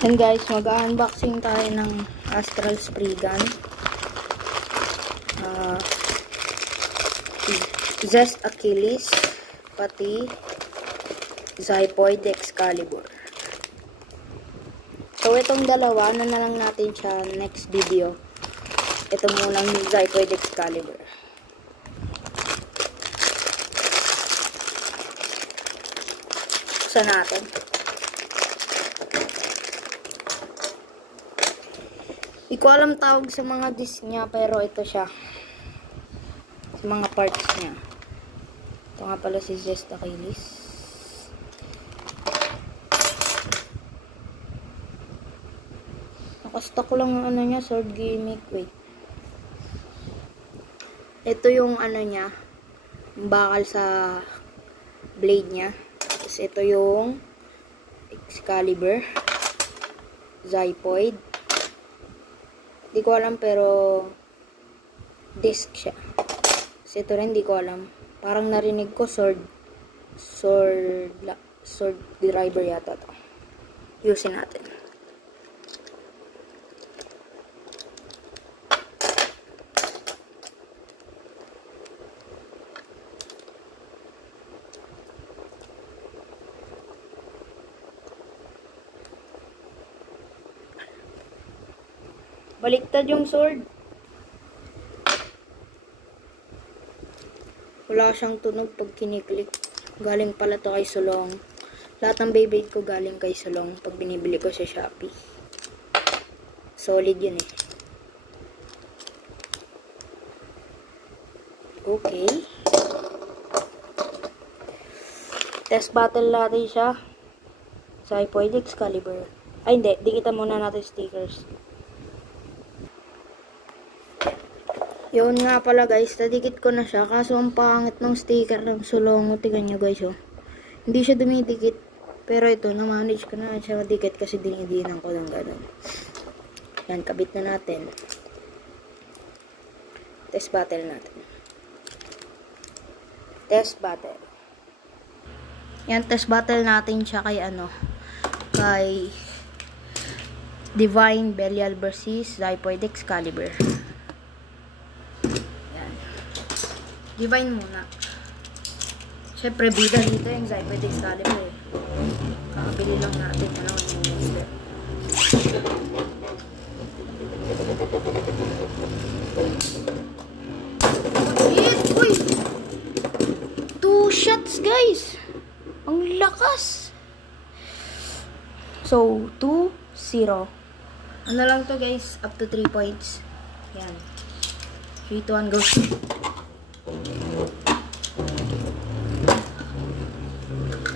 And guys, mag-unboxing tayo ng Astral Spraygun. Zest Achilles, pati Zypoid Excalibur. So, itong dalawa na lang natin siya next video. Ito muna yung Zypoid Excalibur. Buksan natin. Hindi ko alam tawag sa mga disc niya, pero ito siya. Sa mga parts niya. Ito nga pala si Zest Achilles. Nakastock ko lang ang ano niya, sword gimmick. Wait. Ito yung ano niya, yung bakal sa blade niya. Tapos ito yung Excalibur, Zypoid. Di ko alam, pero disc siya. Tapos ito rin, di ko alam. Parang narinig ko sword driver yata to. Yusin natin. Baliktad yung sword. Wala siyang tunog pag kiniklik. Galing pala to kay Sulong. Lahat ng Beyblade ko galing kay Sulong pag binibili ko sa Shopee. Solid yun eh. Okay. Test battle natin siya. Zypoid Excalibur. Ay hindi, dikitan muna natin stickers. Yun nga pala guys, nadikit ko na siya. Kaso ang pangit ng sticker ng Sulong. Tingnan nyo guys oh. Hindi siya dumidikit. Pero ito, na-manage ko na siya madikit kasi dinidinan ko ng ganun. Yan, kabit na natin. Test battle natin. Test battle. Yan, test battle natin siya kay ano. Kay Divine Belial versus Zypoid Excalibur. Divine muna. Siyempre, bida dito yung Zypoid Excalibur eh. Kakabili lang natin. Ano yung monster. Uy! 2 shots, guys! Ang lakas! So, 2-0. Ano lang to, guys? Up to 3 points. Yan. 3, 2, 1, go!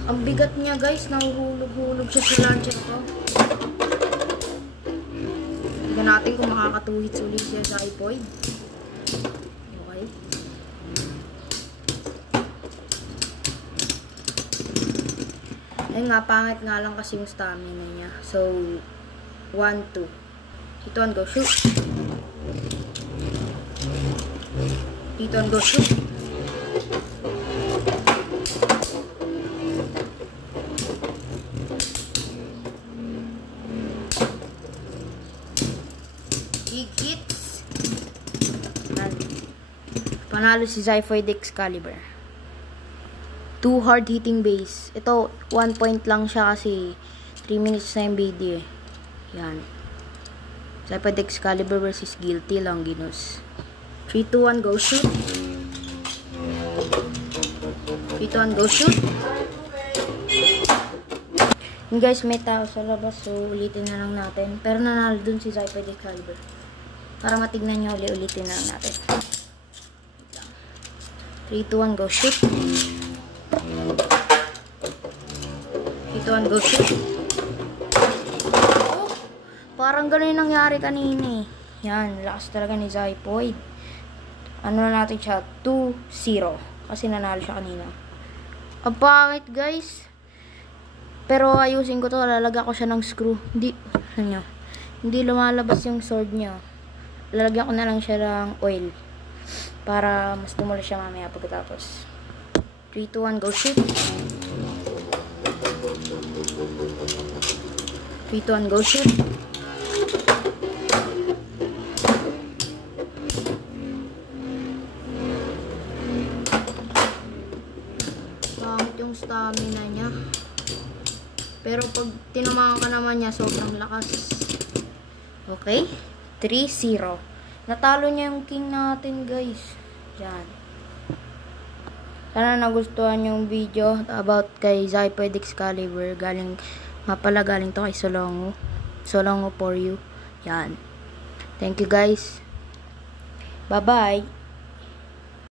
Ang bigat niya guys, nahuhulog-hulog siya sa launcher ko. Tignan natin kung makakatuhit ulit siya sa Zypoid. Okay. Ayun nga, pangit nga lang kasi yung stamina niya. So, 1, 2. Ito ang go shoot. Ito ang go shoot. Big hits. Panalo si Zypoid Excalibur. 2 hard hitting base. Ito, 1 point lang siya kasi 3 minutes na yung video eh. Yan. Zypoid Excalibur versus Guilty Longinus. 3, 2, 1, go shoot. 3, 2, 1, go shoot. And guys, may tao sa labas, so ulitin na lang natin. Pero nanalo dun si Zypoid Excalibur. Para matignan nyo, ulitin na lang natin. 3, 2, 1, go shoot. 3, 2, 1, go shoot. Oh, parang gano'n yung nangyari kanina eh. Yan, lakas talaga ni Zypoid. Ano na natin siya? 2-0. Kasi nanalo siya kanina. Ang pangit guys. Pero ayusin ko to, lalagyan ko siya ng screw. Hindi lumalabas yung sword niya. Lalagyan ko na lang siya ng oil. Para mas tumulo siya mamaya pagkatapos. 3, 2, 1, go shoot. 3, 2, 3, 2, 1, go shoot. Pangit yung stamina niya. Pero pag tinamaan ka naman niya, sobrang lakas. Okay? 3-0. Natalo niya yung king natin, guys. Yan. Sana nagustuhan yung video about kay Zypoid Excalibur. Galing to kay Solongo. Solongo for you. Yan. Thank you, guys. Bye-bye.